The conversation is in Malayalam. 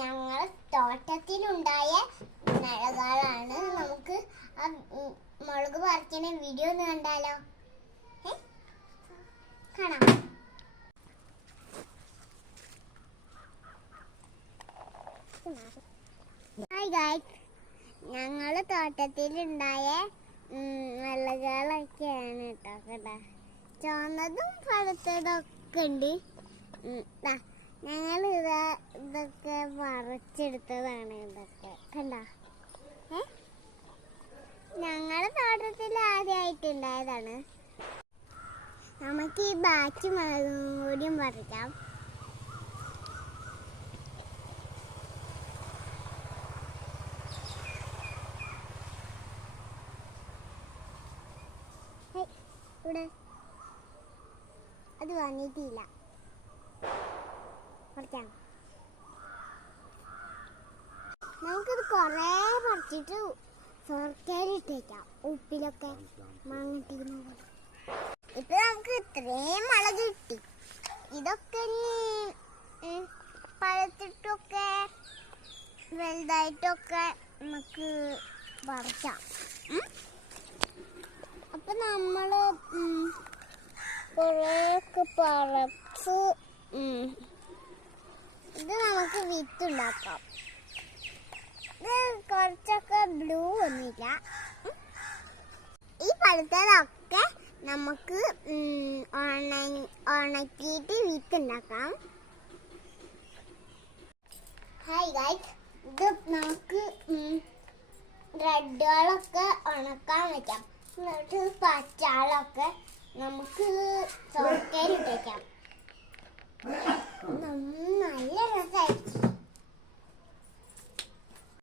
ഞങ്ങളെ തോട്ടത്തിലുണ്ടായ മുളകാണ്. നമുക്ക് ആ മുളക് പറിക്കുന്ന വീഡിയോ ഒന്ന് കണ്ടാലോ? കാണാം. ഹായ് ഗായ്സ്, ഞങ്ങളെ തോട്ടത്തിലുണ്ടായ മുളകുകളൊക്കെയാണ് കേട്ടോ. ചുവന്നതും പഴുത്തതൊക്കെ ഉണ്ട്. ഞങ്ങൾ ഇതൊക്കെ പറിച്ചെടുത്തതാണ്. ഇതൊക്കെ കണ്ട, ഞങ്ങളുടെ തോട്ടത്തിൽ ആദ്യമായിട്ടുണ്ടായതാണ്. നമുക്ക് ഈ ബാക്കി മുളകും കൂടിയും പറിക്കാം. ഇവിടെ അത് വന്നിട്ടില്ല. നമുക്കിത് കുറേ പറിച്ചിട്ട് സോർക്കയിലിട്ടേക്കാം, ഉപ്പിലൊക്കെ മാങ്ങട്ടിരുന്ന പോലെ. ഇപ്പൊ നമുക്ക് ഇത്രയും മുളക് കിട്ടി. ഇതൊക്കെ പഴുത്തിട്ടൊക്കെ വലുതായിട്ടൊക്കെ നമുക്ക് പറിക്കാം. അപ്പൊ നമ്മള് കുറേയൊക്കെ പറിച്ച് ഇത് നമുക്ക് വിത്തുണ്ടാക്കാം. ഇത് കുറച്ചൊക്കെ ബ്ലൂ ഒന്നുമില്ല. ഈ പഴുത്തതൊക്കെ നമുക്ക് ഉണക്കിയിട്ട് വിത്തുണ്ടാക്കാം. ഹായ് ഗൈസ്, ഇത് നമുക്ക് റെഡുകളൊക്കെ ഉണക്കാൻ വെക്കാം. എന്നിട്ട് പച്ചാളൊക്കെ നമുക്ക് ചോക്കയിലിട്ടേക്കാം.